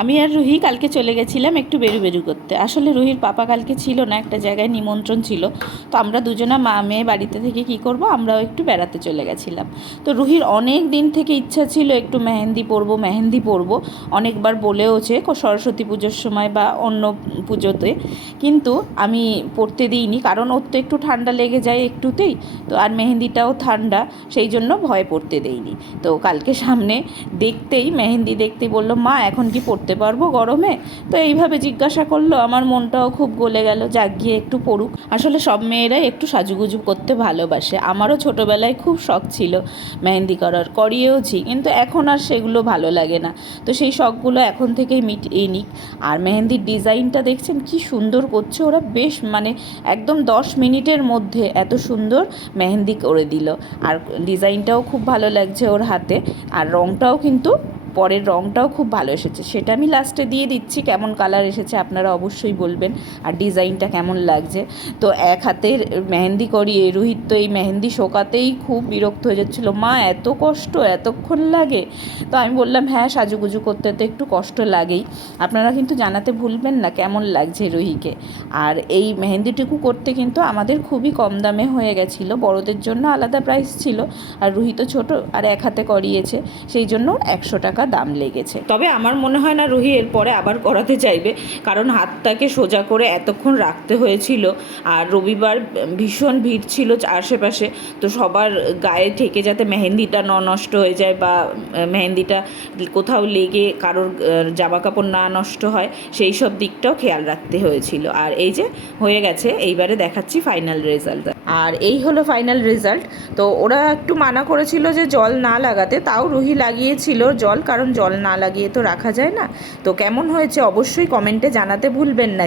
আমি আর রুহি কালকে চলে গেছিলাম একটু বেরু করতে। আসলে রুহির পাপা কালকে ছিল না, একটা জায়গায় নিমন্ত্রণ ছিল। তো আমরা দুজনা মা মেয়ে বাড়িতে থেকে কি করব, আমরাও একটু বেড়াতে চলে গেছিলাম। তো রুহির অনেক দিন থেকে ইচ্ছা ছিল একটু মেহেন্দি পরবো। অনেকবার বলেওছে সরস্বতী পুজোর সময় বা অন্য পুজোতে, কিন্তু আমি পরতে দিইনি, কারণ ওর তো একটু ঠান্ডা লেগে যায় একটুতেই। তো আর মেহেন্দিটাও ঠান্ডা, সেই জন্য ভয় পড়তে দেইনি। তো কালকে সামনে মেহেন্দি দেখতেই বললো, মা এখন কি পড়তে পারবো গরমে? তো এইভাবে জিজ্ঞাসা করলো, আমার মনটাও খুব গলে গেল, যাক গিয়ে একটু পড়ুক। আসলে সব মেয়েরাই একটু সাজুগুজু করতে ভালোবাসে। আমারও ছোটোবেলায় খুব শখ ছিল মেহেন্দি করিয়েওছি, কিন্তু এখন আর সেগুলো ভালো লাগে না। তো সেই শখগুলো এখন থেকেই মিটিয়ে নিক। আর মেহেন্দির ডিজাইনটা দেখছেন কি সুন্দর করছে ওরা, বেশ মানে একদম 10 মিনিটের মধ্যে এত সুন্দর মেহেন্দি করে দিল। আর ডিজাইনটাও খুব ভালো লাগছে ওর হাতে। আর রঙটাও কিন্তু পরের রঙটাও খুব ভালো এসেছে, সেটা আমি লাস্টে দিয়ে দিচ্ছি। কেমন কালার এসেছে আপনারা অবশ্যই বলবেন, আর ডিজাইনটা কেমন লাগছে। তো এক হাতের মেহেন্দি করিয়ে রোহিত তো এই মেহেন্দি শোকাতেই খুব বিরক্ত হয়ে যাচ্ছিলো, মা এত কষ্ট, এতক্ষণ লাগে। তো আমি বললাম, হ্যাঁ সাজুগুজু করতে তো একটু কষ্ট লাগেই। আপনারা কিন্তু জানাতে ভুলবেন না কেমন লাগছে রুহিকে। আর এই মেহেন্দিটুকু করতে কিন্তু আমাদের খুবই কম দামে হয়ে গেছিলো, বড়দের জন্য আলাদা প্রাইস ছিল, আর রুহি তো ছোটো আর এক হাতে করিয়েছে, সেই জন্য 100 টাকা দাম লেগেছে। তবে আমার মনে হয় না রুহি এরপরে আবার করাতে চাইবে, কারণ হাতটাকে সোজা করে এতক্ষণ রাখতে হয়েছিল। আর রবিবার ভীষণ ভিড় ছিল আশেপাশে, তো সবার গায়ে ঠেকে যাতে মেহেন্দিটা নষ্ট হয়ে যায়, বা মেহেন্দিটা কোথাও লেগে কারোর জামা কাপড় না নষ্ট হয়, সেই সব দিকটাও খেয়াল রাখতে হয়েছিল। আর এই যে হয়ে গেছে, এইবারে দেখাচ্ছি ফাইনাল রেজাল্ট। আর এই হলো ফাইনাল রেজাল্ট। তো ওরা একটু মানা করেছিল যে জল না লাগাতে, তাও রুহি লাগিয়েছিল জল, কারণ জল না লাগিয়ে তো রাখা যায় না। তো কেমন হয়েছে অবশ্যই কমেন্টে জানাতে ভুলবেন না।